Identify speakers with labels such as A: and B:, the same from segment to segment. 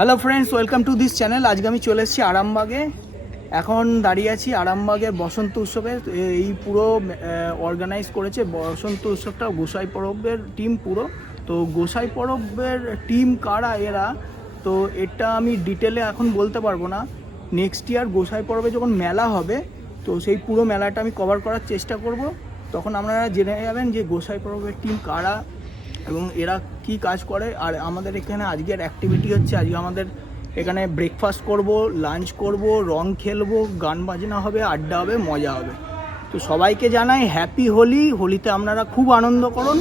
A: Hello friends welcome to this channel আজকে আমি চলে এসেছি আরামবাগে। এখন দাঁড়িয়ে আছি আরামবাগের বসন্ত উৎসবে। এই পুরো অর্গানাইজ করেছে বসন্ত উৎসবটা গোসাই পরবের টিম পুরো। তো গোসাই পরবের টিম কারা এরা? তো এটা আমি ডিটেলে এখন বলতে পারব না। নেক্সট ইয়ার গোসাই পরবে যখন মেলা হবে, তো সেই পুরো মেলাটা আমি কভার করার চেষ্টা করব। তখন আপনারা জেনে যাবেন যে গোসাই পরবের টিম কারা। এবং এরা কি কাজ করে? আর আমাদের এখানে আজকের অ্যাক্টিভিটি হচ্ছে, আজকে আমাদের এখানে ব্রেকফাস্ট করব লাঞ্চ করব, রং খেলব, গান বাজনা হবে, আড্ডা হবে, মজা হবে। তো সবাইকে জানাই হ্যাপি হোলি। হোলিতে আপনারা খুব আনন্দ করুন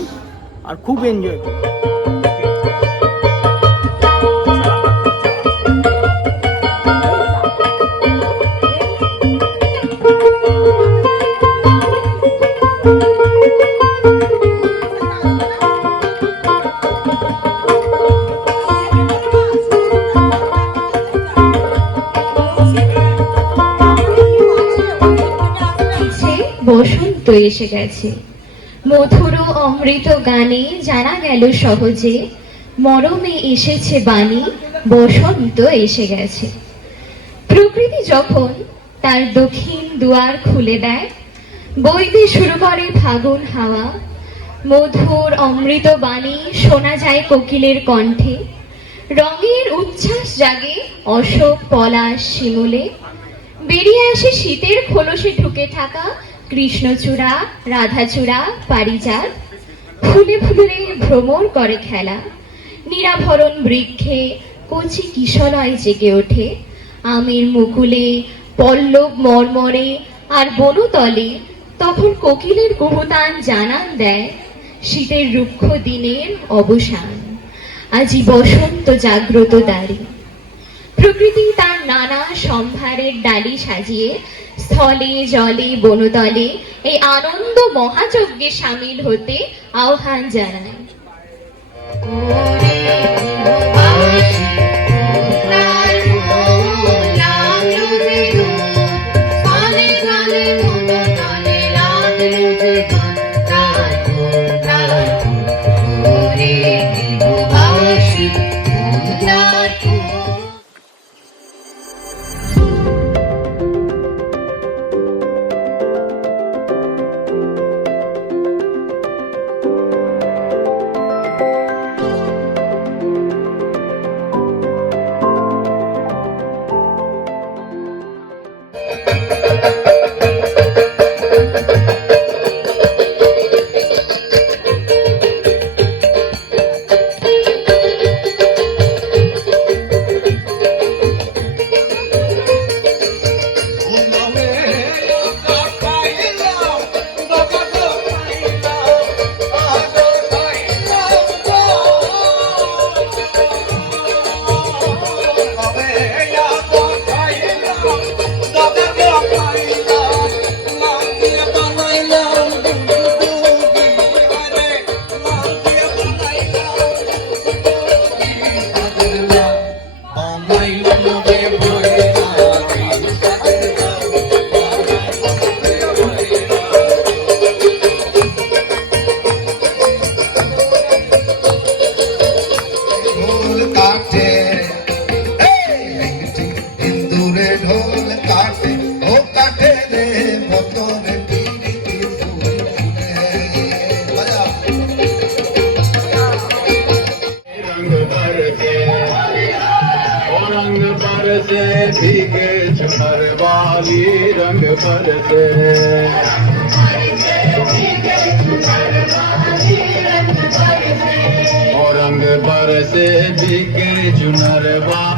A: আর খুব এনজয় করুন।
B: বসন্ত এসে গেছে। মধুর অমৃত গানে জানা গেল সহজে, মরমে এসেছে বাণী, বসন্ত এসে গেছে। প্রকৃতি যখন তার দক্ষিণ দুয়ার খুলে দেয়, বইতে শুরু করে ফাগুন হাওয়া। মধুর অমৃত বাণী শোনা যায় কোকিলের কণ্ঠে। রঙের উচ্ছ্বাস জাগে অশোক পলাশ শিমুলে। বেরিয়ে আসে শীতের খোলসে ঢুকে থাকা কৃষ্ণচূড়া, রাধাচূড়া, পারিজাত। ফুলে ফুলে ভ্রমর করে খেলা। নিরাভরণ বৃক্ষে কচি কিশলয় জেগে ওঠে। আমের মুকুলে, পল্লব মর্মরে আর বনতলে তখন কোকিলের কুহুতান জানান দেয় শীতের রুক্ষ দিনের অবসান। আজি বসন্ত জাগ্রত দাঁড়ি। প্রকৃতি তার নানা সম্ভারের ডালি সাজিয়ে স্থলে জলে বনতলে এই আনন্দ মহাযজ্ঞে সামিল হতে আহ্বান জানায়
C: से भीगे झुमर वाली
D: रंग से और रंग बरसे भीगे चुनर वाली